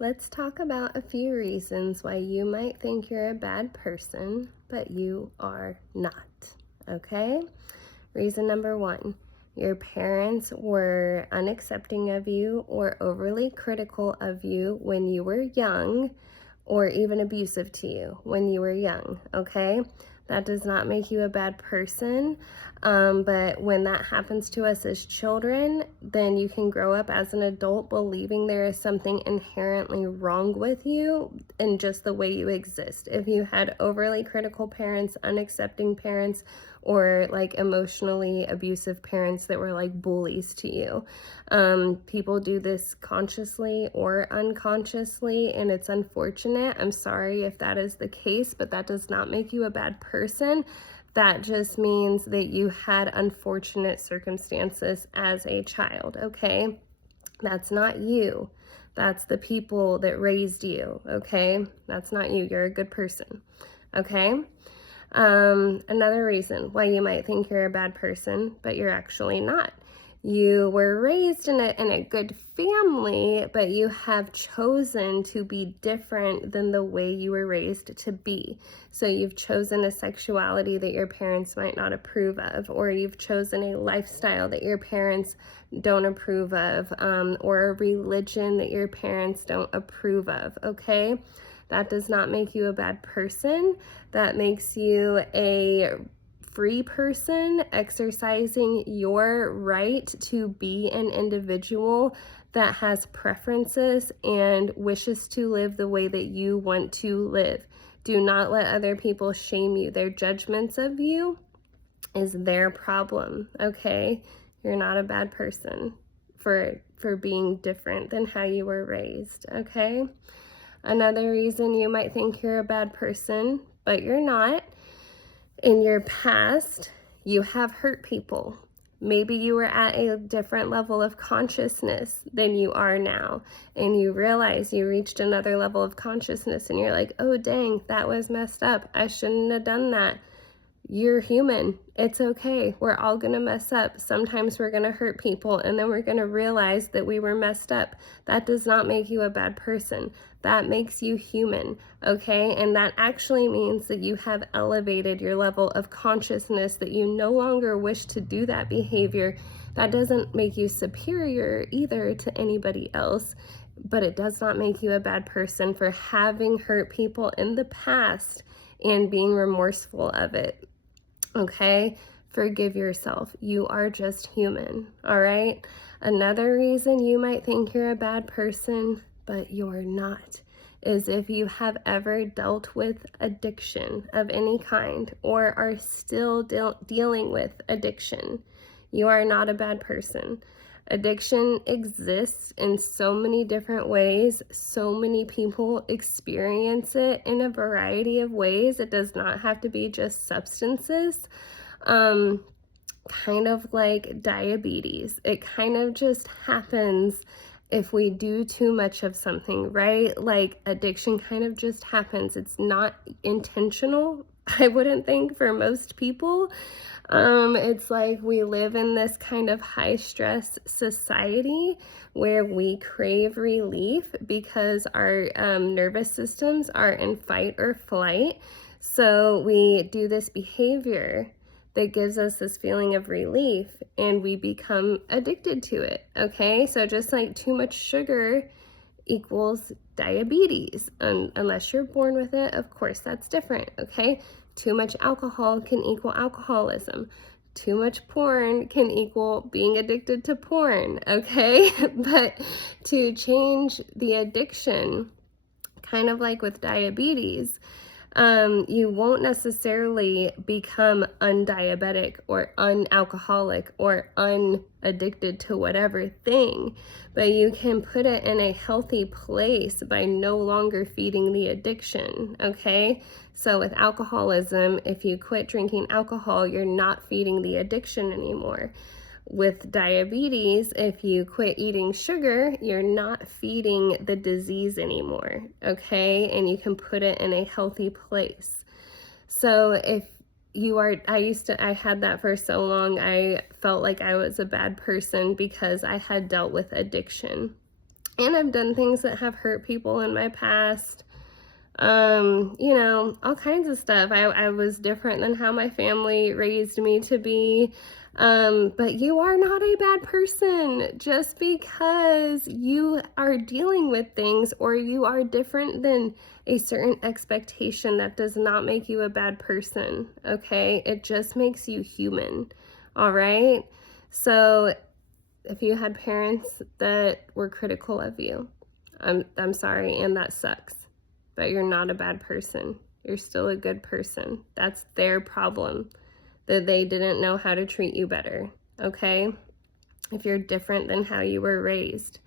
Let's talk about a few reasons why you might think you're a bad person, but you are not. Okay? Reason number one, your parents were unaccepting of you or overly critical of you when you were young, or even abusive to you when you were young. Okay? That does not make you a bad person. But when that happens to us as children, then you can grow up as an adult believing there is something inherently wrong with you and just the way you exist. If you had overly critical parents, unaccepting parents, or like emotionally abusive parents that were like bullies to you. People do this consciously or unconsciously, and it's unfortunate. I'm sorry if that is the case, but that does not make you a bad person. That just means that you had unfortunate circumstances as a child, okay? That's not you. That's the people that raised you, okay? That's not you. You're a good person, okay? Another reason why you might think you're a bad person, but you're actually not. You were raised in a good family, but you have chosen to be different than the way you were raised to be. So you've chosen a sexuality that your parents might not approve of, or you've chosen a lifestyle that your parents don't approve of, or a religion that your parents don't approve of, okay? That does not make you a bad person. That makes you a free person exercising your right to be an individual that has preferences and wishes to live the way that you want to live. Do not let other people shame you. Their judgments of you is their problem, okay? You're not a bad person for being different than how you were raised, okay? Another reason you might think you're a bad person, but you're not. In your past, you have hurt people. Maybe you were at a different level of consciousness than you are now, and you realize you reached another level of consciousness, and you're like, oh dang, that was messed up. I shouldn't have done that. You're human. It's okay. We're all going to mess up. Sometimes we're going to hurt people, and then we're going to realize that we were messed up. That does not make you a bad person. That makes you human, okay? And that actually means that you have elevated your level of consciousness, that you no longer wish to do that behavior. That doesn't make you superior either to anybody else, but it does not make you a bad person for having hurt people in the past and being remorseful of it. Okay? Forgive yourself. You are just human, all right? Another reason you might think you're a bad person, but you're not, is if you have ever dealt with addiction of any kind or are still dealing with addiction. You are not a bad person. Addiction exists in so many different ways. So many people experience it in a variety of ways. It does not have to be just substances. Kind of like diabetes. It kind of just happens if we do too much of something, right? Like addiction kind of just happens. It's not intentional, I wouldn't think, for most people. It's like we live in this kind of high stress society where we crave relief because our nervous systems are in fight or flight. So we do this behavior that gives us this feeling of relief, and we become addicted to it, okay? So just like too much sugar equals diabetes, unless you're born with it, of course that's different, okay? Too much alcohol can equal alcoholism. Too much porn can equal being addicted to porn, okay? But to change the addiction, kind of like with diabetes, you won't necessarily become undiabetic or unalcoholic or unaddicted to whatever thing, but you can put it in a healthy place by no longer feeding the addiction, okay? So with alcoholism, if you quit drinking alcohol, you're not feeding the addiction anymore. With diabetes, if you quit eating sugar, you're not feeding the disease anymore, okay? And you can put it in a healthy place. So if you are, I had that for so long, I felt like I was a bad person because I had dealt with addiction. And I've done things that have hurt people in my past. You know, all kinds of stuff. I was different than how my family raised me to be. But you are not a bad person just because you are dealing with things or you are different than a certain expectation. That does not make you a bad person, okay? It just makes you human, all right? So if you had parents that were critical of you, I'm sorry, and that sucks. But you're not a bad person. You're still a good person. That's their problem, that they didn't know how to treat you better, okay? If you're different than how you were raised,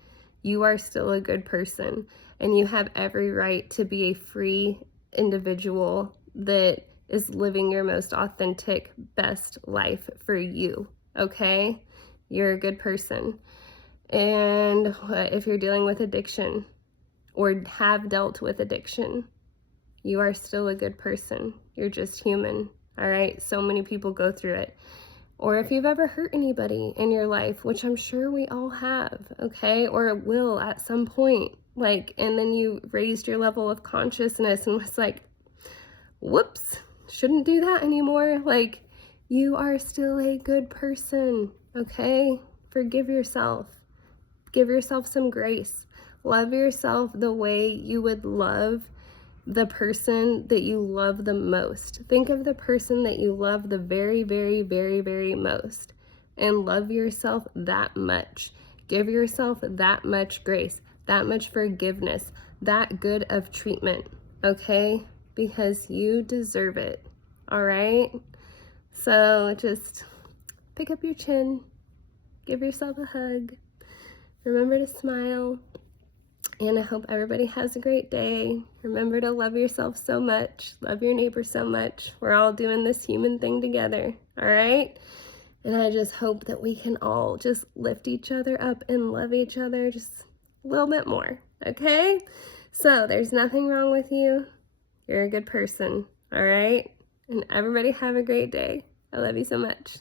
you are still a good person, and you have every right to be a free individual that is living your most authentic, best life for you, okay? You're a good person. And if you're dealing with addiction or have dealt with addiction, you are still a good person. You're just human, all right? So many people go through it. Or if you've ever hurt anybody in your life, which I'm sure we all have, okay? Or will at some point, like, and then you raised your level of consciousness and was like, whoops, shouldn't do that anymore. Like, you are still a good person, okay? Forgive yourself. Give yourself some grace. Love yourself the way you would love the person that you love the most. Think of the person that you love the very, very, very, very most, and love yourself that much. Give yourself that much grace, that much forgiveness, that good of treatment, okay? Because you deserve it, all right? So just pick up your chin, give yourself a hug, remember to smile, and I hope everybody has a great day. Remember to love yourself so much, love your neighbor so much. We're all doing this human thing together, all right? And I just hope that we can all just lift each other up and love each other just a little bit more, okay? So there's nothing wrong with you. You're a good person, all right? And everybody have a great day. I love you so much.